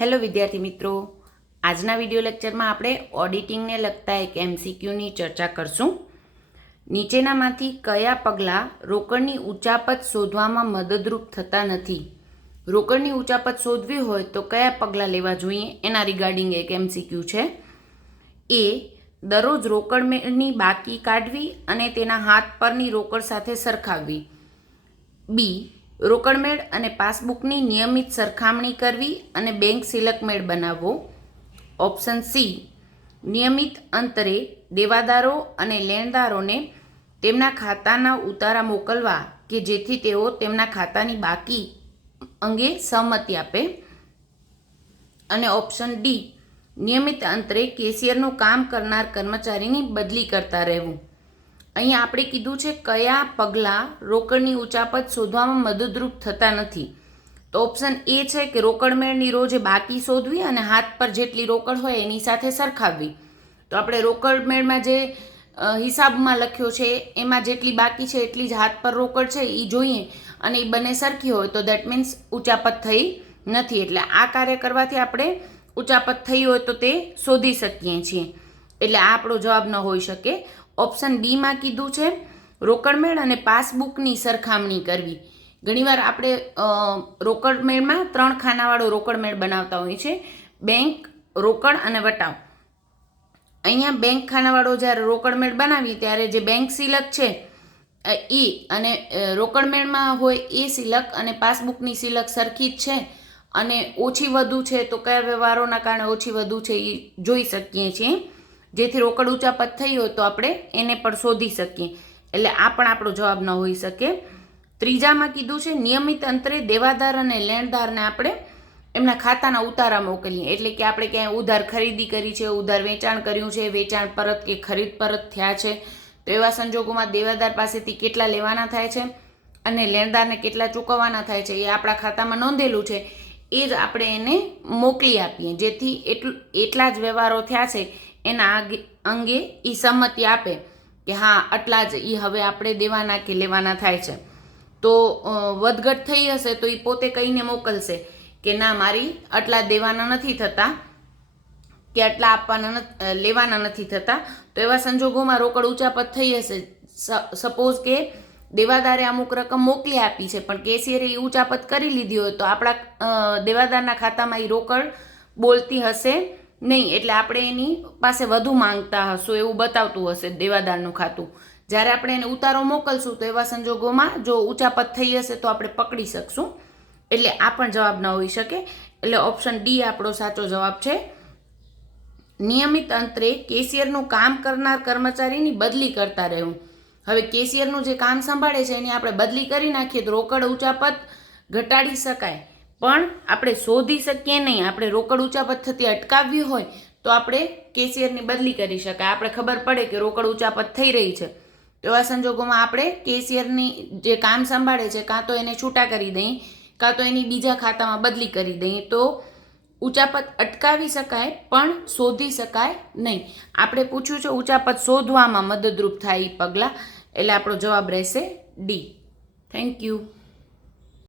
Hello વિદ્યાર્થી મિત્રો, આજના વિડીયો લેક્ચરમાં આપણે ઓડિટિંગને લગતા એક એમસીક્યુની ચર્ચા કરશું. નીચેનામાંથી કયા પગલાં રોકડની ઉચાપત શોધવામાં મદદરૂપ થતા નથી? રોકડની ઉચાપત શોધવી હોય તો કયા પગલાં લેવા જોઈએ એના રિગાર્ડિંગ એક એમસીક્યુ છે. એ દરરોજ રોકડ મેળની બાકી કાઢવી અને તેના હાથ પરની રોકડ સાથે સરખાવવી. બી રોકડમેળ અને પાસબુકની નિયમિત સરખામણી કરવી અને બેંક સિલક મેળ બનાવવો. ઓપ્શન સી નિયમિત અંતરે દેવાદારો અને લેણદારોને તેમના ખાતાના ઉતારા મોકલવા કે જેથી તેઓ તેમના ખાતાની બાકી અંગે સહમતિ આપે. અને ઓપ્શન ડી નિયમિત અંતરે કેશિયરનું કામ કરનાર કર્મચારીની બદલી કરતા રહેવું. અહીંયા આપણે કીધું છે કયા પગલાં રોકડની ઉચાપત શોધવામાં મદદરૂપ થતા નથી. તો ઓપ્શન એ છે કે રોકડ મેળની રોજે બાકી શોધવી અને હાથ પર જેટલી રોકડ હોય એની સાથે સરખાવવી. તો આપણે રોકડ મેળમાં જે હિસાબમાં લખ્યો છે એમાં જેટલી બાકી છે એટલી જ હાથ પર રોકડ છે એ જોઈએ અને એ બંને સરખી હોય તો દેટ મીન્સ ઉચાપત થઈ નથી. એટલે આ કાર્ય કરવાથી આપણે ઉચાપત થઈ હોય તો તે શોધી શકીએ છીએ. એટલે આ આપણો જવાબ ન હોઈ શકે. ઓપ્શન બીમાં કીધું છે રોકડમેળ અને પાસબુકની સરખામણી કરવી. ઘણીવાર આપણે રોકડમેળમાં 3 ખાનાવાળો રોકડમેળ બનાવતા હોઈએ છીએ, બેંક, રોકડ અને વટાવ. અહીંયા બેંક ખાનાવાળો જ્યારે રોકડમેળ બનાવીએ ત્યારે જે બેંક સિલક છે એ અને રોકડમેળમાં હોય એ સિલક અને પાસબુકની સિલક સરખી જ છે અને ઓછી વધુ છે તો કયા વ્યવહારોના કારણે ઓછી વધુ છે એ જોઈ શકીએ છીએ. જેથી રોકડ ઉચાપત થઈ હોય તો આપણે એને પણ શોધી શકીએ. એટલે આ પણ આપણો જવાબ ન હોઈ શકે. ત્રીજામાં કીધું છે નિયમિત અંતરે દેવાદાર અને લેણદારને આપણે એમના ખાતાના ઉતારા મોકલીએ. એટલે કે આપણે ક્યાંય ઉધાર ખરીદી કરી છે, ઉધાર વેચાણ કર્યું છે, વેચાણ પરત કે ખરીદ પરત થયા છે, તો એવા સંજોગોમાં દેવાદાર પાસેથી કેટલા લેવાના થાય છે અને લેણદારને કેટલા ચૂકવવાના થાય છે એ આપણા ખાતામાં નોંધેલું છે. એ જ આપણે એને મોકલી આપીએ જેથી એટલા જ વ્યવહારો થયા છે એના અંગે એ સંમતિ આપે કે હા આટલા જ એ હવે આપણે દેવાના કે લેવાના થાય છે. તો વધઘટ થઈ હશે તો એ પોતે કહીને મોકલશે કે ના મારી આટલા દેવાના નથી થતા કે આટલા આપવાના લેવાના નથી થતા. તો એવા સંજોગોમાં રોકડ ઉચાપત થઈ હશે. સપોઝ કે દેવાદારે અમુક રકમ મોકલી આપી છે પણ કેશિયરે એ ઉચાપત કરી લીધી હોય તો આપણા દેવાદારના ખાતામાં એ રોકડ બોલતી હશે નહીં. એટલે આપણે એની પાસે વધુ માંગતા હશું એવું બતાવતું હશે દેવાદારનું ખાતું. જ્યારે આપણે એને ઉતારો મોકલશું તો એવા સંજોગોમાં જો ઉચાપત થઈ હશે તો આપણે પકડી શકશું. એટલે આ પણ જવાબ ન હોઈ શકે. એટલે ઓપ્શન ડી આપણો સાચો જવાબ છે. નિયમિત અંતરે કેશિયરનું કામ કરનાર કર્મચારીની બદલી કરતા રહેવું. હવે કેશિયરનું જે કામ સંભાળે છે એની આપણે બદલી કરી નાખીએ તો રોકડ ઉચાપત ઘટાડી શકાય પણ આપણે શોધી શકીએ નહીં. આપણે રોકડ ઉચાપત થતી અટકાવવી હોય તો આપણે કેશિયરની બદલી કરી શકાય. આપણે ખબર પડે કે રોકડ ઉચાપત થઈ રહી છે તો એવા સંજોગોમાં આપણે કેશિયરની જે કામ સંભાળે છે કાં તો એને છૂટા કરી દઈએ કાં તો એની બીજા ખાતામાં બદલી કરી દઈએ તો ઉચાપત અટકાવી શકાય પણ શોધી શકાય નહીં. આપણે પૂછ્યું છે ઉચાપત શોધવામાં મદદરૂપ થાય એ પગલાં. એટલે આપણો જવાબ રહેશે ડી. Thank you.